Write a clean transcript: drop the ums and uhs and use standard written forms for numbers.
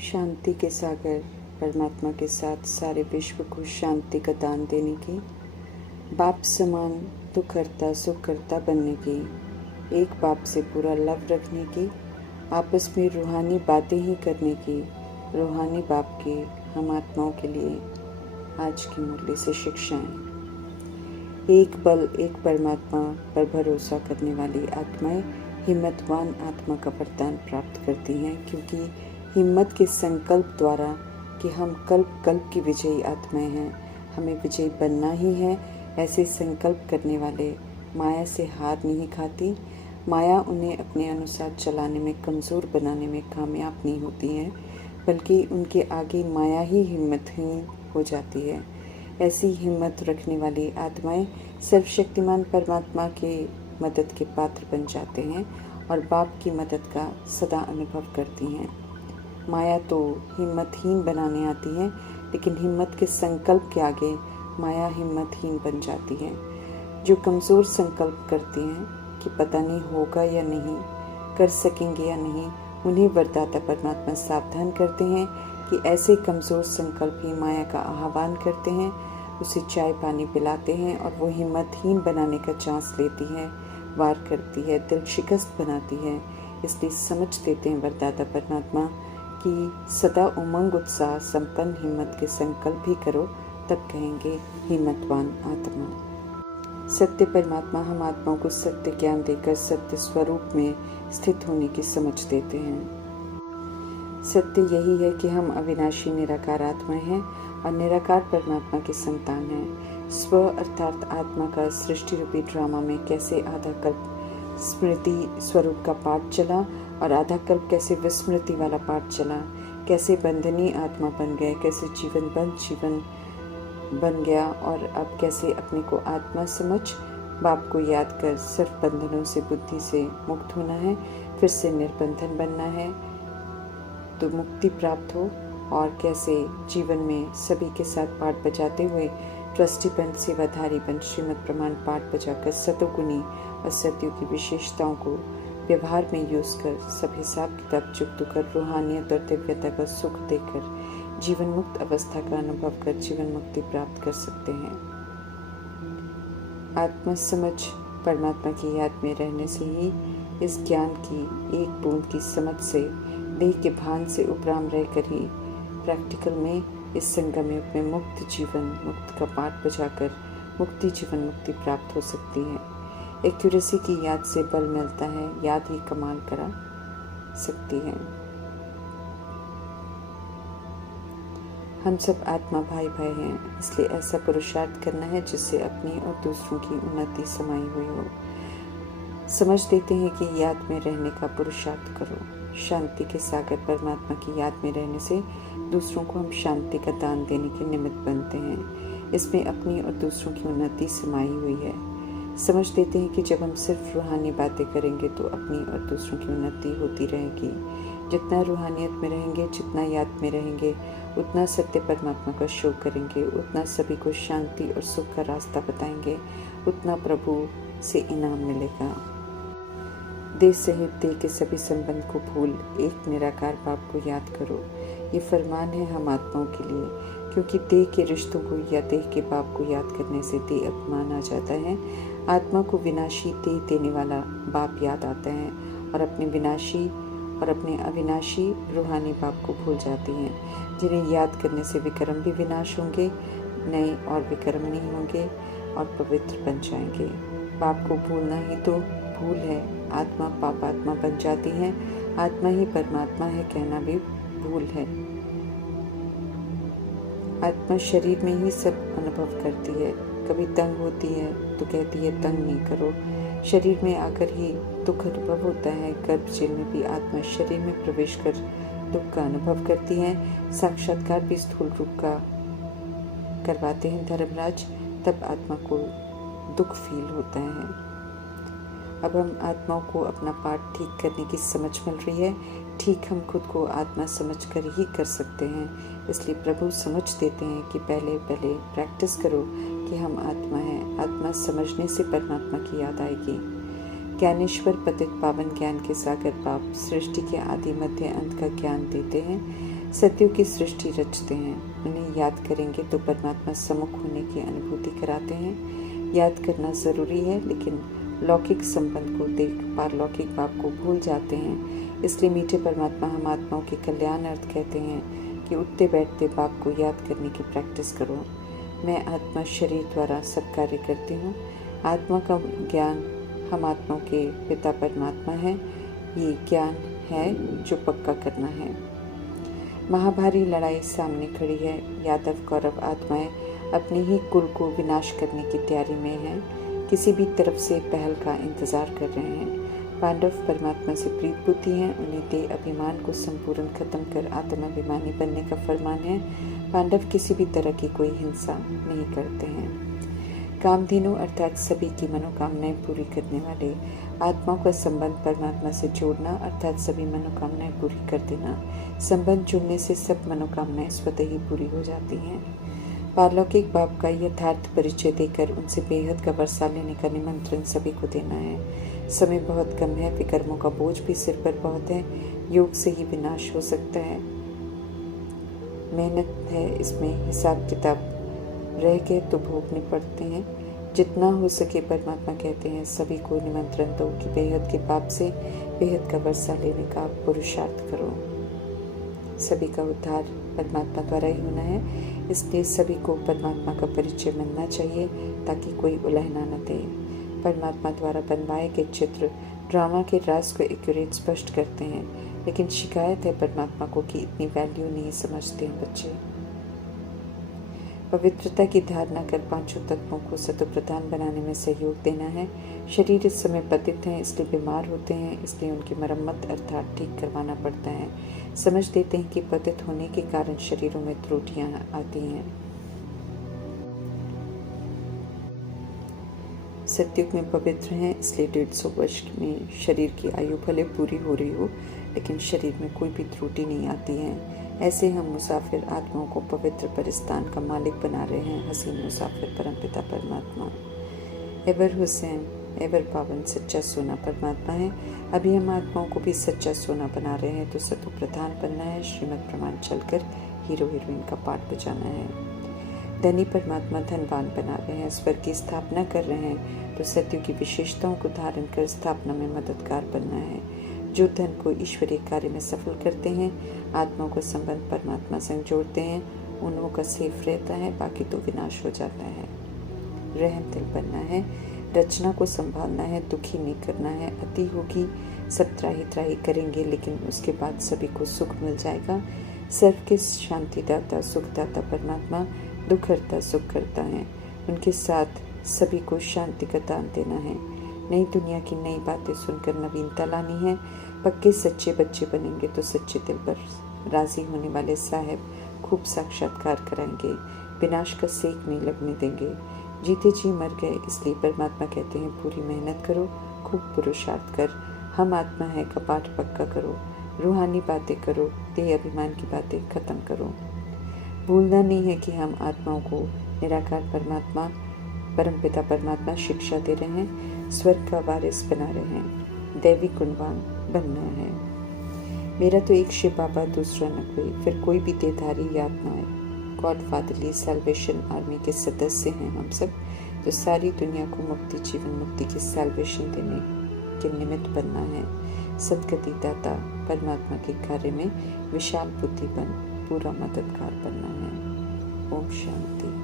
शांति के सागर परमात्मा के साथ सारे विश्व को शांति का दान देने की, बाप समान दुख हरता सुख करता बनने की, एक बाप से पूरा लव रखने की, आपस में रूहानी बातें ही करने की, रूहानी बाप की हम आत्माओं के लिए आज की मूल्य से शिक्षाएं। एक बल एक परमात्मा पर भरोसा करने वाली आत्माएं हिम्मतवान आत्मा का वरदान प्राप्त करती हैं, क्योंकि हिम्मत के संकल्प द्वारा कि हम कल्प की विजयी आत्माएं हैं, हमें विजयी बनना ही है, ऐसे संकल्प करने वाले माया से हार नहीं खाती। माया उन्हें अपने अनुसार चलाने में, कमज़ोर बनाने में कामयाब नहीं होती है, बल्कि उनके आगे माया ही हिम्मतहीन हो जाती है। ऐसी हिम्मत रखने वाली आत्माएं सर्वशक्तिमान परमात्मा के मदद के पात्र बन जाते हैं और बाप की मदद का सदा अनुभव करती हैं। माया तो हिम्मतहीन बनाने आती है, लेकिन हिम्मत के संकल्प के आगे माया हिम्मतहीन बन जाती है। जो कमज़ोर संकल्प करते हैं कि पता नहीं होगा या नहीं, कर सकेंगे या नहीं, उन्हें वरदाता परमात्मा सावधान करते हैं कि ऐसे कमज़ोर संकल्प ही माया का आह्वान करते हैं, उसे चाय पानी पिलाते हैं और वो हिम्मतहीन बनाने का चांस लेती है, वार करती है, दिल शिकस्त बनाती है। इसलिए समझ देते हैं वरदाता परमात्मा कि सदा उमंग उत्साह संपन्न हिम्मत के संकल्प भी करो, तब कहेंगे हिम्मतवान आत्मा। सत्य परमात्मा हम आत्माओं को सत्य ज्ञान देकर सत्य स्वरूप में स्थित होने की समझ देते हैं। सत्य यही है कि हम अविनाशी निराकार आत्माएं हैं और निराकार परमात्मा की संतान हैं। स्व अर्थात आत्मा का सृष्टि रूपी ड्रामा में कैसे आधा कल्प स्मृति स्वरूप का पाठ चला और आधा कल्प कैसे विस्मृति वाला पाठ चला, कैसे बंधनी आत्मा बन गए, कैसे जीवन बंद जीवन बन गया और अब कैसे अपने को आत्मा समझ बाप को याद कर सिर्फ बंधनों से बुद्धि से मुक्त होना है, फिर से निर्बंधन बनना है तो मुक्ति प्राप्त हो, और कैसे जीवन में सभी के साथ पाठ बजाते हुए ट्रस्टी बन सेवाधारी बन श्रीमद प्रमाण पाठ बजाकर सतोगुणी और सत्यों की विशेषताओं को व्यवहार में यूज कर सब हिसाब किताब चुकता कर रूहानियत और दिव्यता का सुख देकर जीवन मुक्त अवस्था का अनुभव कर जीवन मुक्ति प्राप्त कर सकते हैं। आत्मा समझ परमात्मा की याद में रहने से ही इस ज्ञान की एक बूंद की समझ से देह के भान से उपराम रहकर ही प्रैक्टिकल में इस संगम युग में मुक्त जीवन मुक्त का पाठ बजाकर मुक्ति जीवन मुक्ति प्राप्त हो सकती है। एक्यूरेसी की याद से बल मिलता है, याद ही कमाल करा सकती है। हम सब आत्मा भाई भाई हैं, इसलिए ऐसा पुरुषार्थ करना है जिससे अपनी और दूसरों की उन्नति समाई हुई हो। समझ देते हैं कि याद में रहने का पुरुषार्थ करो। शांति के सागर परमात्मा की याद में रहने से दूसरों को हम शांति का दान देने के निमित्त बनते हैं। इसमें अपनी और दूसरों की उन्नति समाई हुई है। समझ देते हैं कि जब हम सिर्फ रूहानी बातें करेंगे तो अपनी और दूसरों की उन्नति होती रहेगी। जितना रूहानियत में रहेंगे, जितना याद में रहेंगे, उतना सत्य परमात्मा का शो करेंगे, उतना सभी को शांति और सुख का रास्ता बताएंगे, उतना प्रभु से इनाम मिलेगा। देह सहित देह के सभी संबंध को भूल एक निराकार बाप को याद करो। ये फरमान है हम आत्माओं के लिए, क्योंकि देह के रिश्तों को या देह के बाप को याद करने से देह अपमान आ जाता है। आत्मा को विनाशी देह देने वाला बाप याद आता है और अपने विनाशी और अपने अविनाशी रूहानी बाप को भूल जाती हैं, जिन्हें याद करने से विक्रम भी विनाश होंगे, नए और विक्रम नहीं होंगे और पवित्र बन जाएंगे। बाप को भूलना ही तो भूल है। आत्मा पापात्मा बन जाती है, आत्मा ही परमात्मा है कहना भी भूल है। आत्मा शरीर में ही सब अनुभव करती है। कभी तंग होती है तो कहती है तंग नहीं करो। शरीर में आकर ही दुख अनुभव होता है। गर्भ जेल में भी आत्मा शरीर में प्रवेश कर दुख का अनुभव करती है। साक्षात्कार भी स्थूल रूप का करवाते हैं धर्मराज, तब आत्मा को दुख फील होता है। अब हम आत्माओं को अपना पाठ ठीक करने की समझ मिल रही है। ठीक हम खुद को आत्मा समझकर ही कर सकते हैं। इसलिए प्रभु समझ देते हैं कि पहले प्रैक्टिस करो कि हम आत्मा हैं। आत्मा समझने से परमात्मा की याद आएगी। ज्ञानेश्वर पतित पावन ज्ञान के सागर बाप सृष्टि के आदि मध्य अंत का ज्ञान देते हैं। सत्यों की सृष्टि रचते हैं। उन्हें याद करेंगे तो परमात्मा सम्मुख होने की अनुभूति कराते हैं। याद करना ज़रूरी है, लेकिन लौकिक संबंध को देख पारलौकिक बाप को भूल जाते हैं। इसलिए मीठे परमात्मा हम आत्माओं के कल्याण अर्थ कहते हैं कि उठते बैठते बाप को याद करने की प्रैक्टिस करो। मैं आत्मा शरीर द्वारा सब कार्य करती हूँ। आत्मा का ज्ञान हम आत्माओं के पिता परमात्मा है। ये ज्ञान है जो पक्का करना है। महाभारी लड़ाई सामने खड़ी है। यादव कौरव आत्माएं अपने ही कुल को विनाश करने की तैयारी में हैं। किसी भी तरफ से पहल का इंतजार कर रहे हैं। पांडव परमात्मा से प्रीत बुद्धि हैं। उन्हें देह अभिमान को संपूर्ण खत्म कर आत्माभिमानी बनने का फरमान है। पांडव किसी भी तरह की कोई हिंसा नहीं करते हैं। कामधेनु अर्थात सभी की मनोकामनाएं पूरी करने वाले आत्माओं का संबंध परमात्मा से जोड़ना अर्थात सभी मनोकामनाएं पूरी कर देना। संबंध जुड़ने से सब मनोकामनाएं स्वतः ही पूरी हो जाती हैं। पारलौकिक बाप का यथार्थ परिचय देकर उनसे बेहद का वर्षा लेने का निमंत्रण सभी को देना है। समय बहुत कम है, विकर्मों का बोझ भी सिर पर बहुत है। योग से ही विनाश हो सकता है। मेहनत है, इसमें हिसाब किताब रह गए तो भोगने पड़ते हैं। जितना हो सके परमात्मा कहते हैं सभी को निमंत्रण दो कि बेहद के पाप से बेहद का वर्षा लेने का पुरुषार्थ करो। सभी का उद्धार परमात्मा द्वारा ही होना है, इसलिए सभी को परमात्मा का परिचय मिलना चाहिए ताकि कोई उलझना न दे। परमात्मा द्वारा बनवाए गए चित्र ड्रामा के राज को एक्यूरेट स्पष्ट करते हैं, लेकिन शिकायत है परमात्मा को कि इतनी वैल्यू नहीं समझते हैं बच्चे। पवित्रता की धारणा कर पांचों तत्वों को सतोप्रधान बनाने में सहयोग देना है। शरीर इस समय पतित हैं, इसलिए बीमार होते हैं, इसलिए उनकी मरम्मत अर्थात ठीक करवाना पड़ता है। समझ देते हैं कि पतित होने के कारण शरीरों में त्रुटियां आती हैं। सत्युग में पवित्र हैं, इसलिए 150 वर्ष में शरीर की आयु भले पूरी हो रही हो, लेकिन शरीर में कोई भी त्रुटि नहीं आती है। ऐसे हम मुसाफिर आत्माओं को पवित्र परिस्तान का मालिक बना रहे हैं। हसीन मुसाफिर परमपिता परमात्मा एवर हुसैन एवर पावन सच्चा सोना परमात्मा है। अभी हम आत्माओं को भी सच्चा सोना बना रहे हैं, तो सतो प्रधान बनना है। श्रीमद प्रमाण चलकर हीरो हीरोइन का पाठ बजाना है। धनी परमात्मा धनवान बना रहे हैं। स्वर्ग की स्थापना कर रहे हैं, तो सत्यों की विशेषताओं को धारण कर स्थापना में मददगार बनना है। जो धन को ईश्वरीय कार्य में सफल करते हैं, आत्माओं को संबंध परमात्मा से जोड़ते हैं, उन्हों का सेफ रहता है, बाकी तो विनाश हो जाता है। रहम दिल बनना है, रचना को संभालना है, दुखी नहीं करना है। अति होगी, सब त्राही त्राही करेंगे, लेकिन उसके बाद सभी को सुख मिल जाएगा। सर्व के शांतिदाता सुखदाता परमात्मा दुख हरता सुख करता है। उनके साथ सभी को शांति का दान देना है। नई दुनिया की नई बातें सुनकर नवीनता लानी है। पक्के सच्चे बच्चे बनेंगे तो सच्चे दिल पर राजी होने वाले साहब खूब साक्षात्कार कराएंगे, विनाश का सेक नहीं लगने देंगे। जीते जी मर गए, इसलिए परमात्मा कहते हैं पूरी मेहनत करो, खूब पुरुषार्थ कर। हम आत्मा है का पाठ पक्का करो, रूहानी बातें करो, देह अभिमान की बातें खत्म करो। भूलना नहीं है कि हम आत्माओं को निराकार परमात्मा परमपिता परमात्मा शिक्षा दे रहे हैं, स्वर्ग का वारिस बना रहे हैं, दैवी गुणवान बनना है। मेरा तो एक शिव बाबा, दूसरा न कोई, फिर कोई भी देधारी याद ना आए। गॉड फादरली सैल्वेशन आर्मी के सदस्य हैं हम सब, तो सारी दुनिया को मुक्ति जीवन मुक्ति की सैल्वेशन देने के निमित्त बनना है। सदगति दाता परमात्मा के कार्य में विशाल बुद्धि बन पूरा मददगार बनना है। ओम शांति।